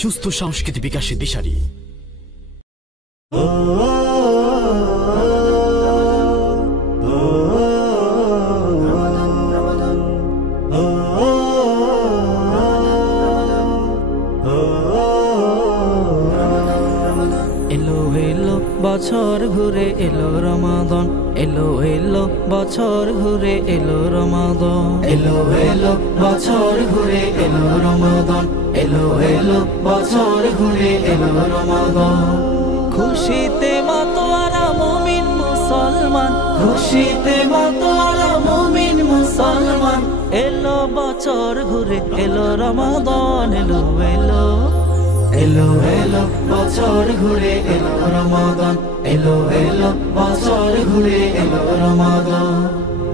সুস্থ সংস্কৃতি বিকাশের দিশারি। বছর ঘুরে এলো রমাদান, এলো এলো বছর ঘুরে এলো রমাদান, এলো এলো বছর ঘুরে এলো রমাদান, এলো এলো বছর ঘুরে এলো রমাদান। খুশিতে মাতোয়ারা মুমিন মুসলমান, খুশিতে মাতোয়ারা মুমিন মুসলমান। এলো বছর ঘুরে এলো রমাদান, এলো এলো এলো এলো বছর ঘুরে এলো রমাদান, এলো এলো বছর ঘুরে এলো রমাদান।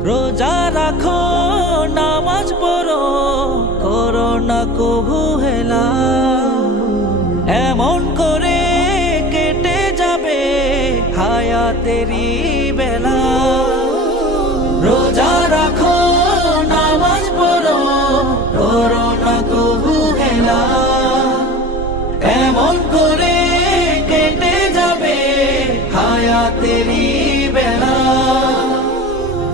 রোজা রাখো নামাজ পড়ো, করো না কবু হেলা, এমন করে কেটে যাবে হায়াতেরি বেলা। রোজা রাখো নামাজ পড়ো, করো না কবু হেলা, এমন করে কেটে যাবে হায়াতেরি বেলা।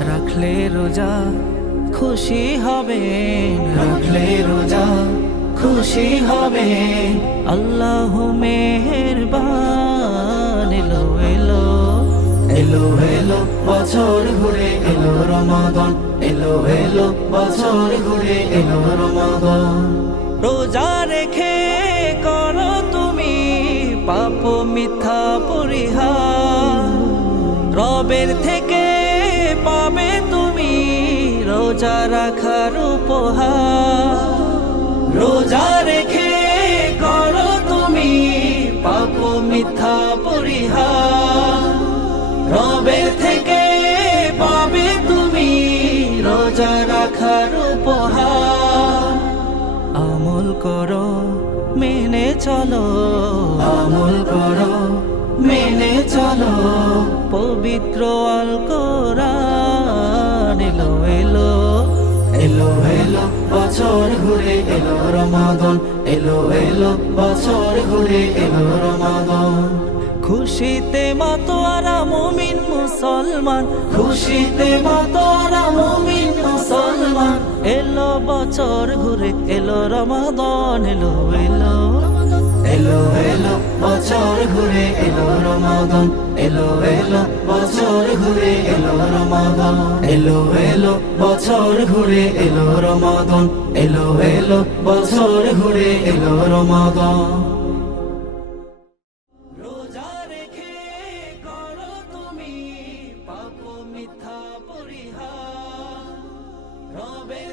রাখলে রোজা খুশি হবে, রাখলে রোজা খুশি হবে, আল্লাহ মেহেরবান। এলো এলো এলো এলো বছর ঘুরে এলো রমাদান, এলো এলো বছর ঘুরে এলো রমাদান। রোজা রেখে করো তুমি পাপ মিথ্যা পরিহার, রবের থেকে পাবে তুমি রোজা রাখার উপহার। রোজা রেখে করো তুমি পাপ মিথ্যা পরিহার, রবের থেকে পাবে তুমি রোজা রাখার উপহার। আমল করো মেনে চলো, আমল করো মেনে চলো, পবিত্র আল কোরআন। এলো এলো এলো এলো বছর ঘুরে এলো রমাদান, এলো এলো বছর ঘুরে এলো রমাদান। খুশিতে মাতোয়ারা মুমিন মুসলমান, খুশিতে মাতোয়ারা মুমিন মুসলমান। এলো বছর ঘুরে এলো রমাদান, এলো এলো এলো এলো বছর ঘুরে এলো রমাদান, এলো এলো বছর ঘুরে এলো রমাদান, এলো এলো বছর ঘুরে এলো রমাদান, এলো এলো বছর ঘুরে এলো রমাদান। রোজা রেখে করো তুমি পাপ মিথ্যা পরিহার, রবের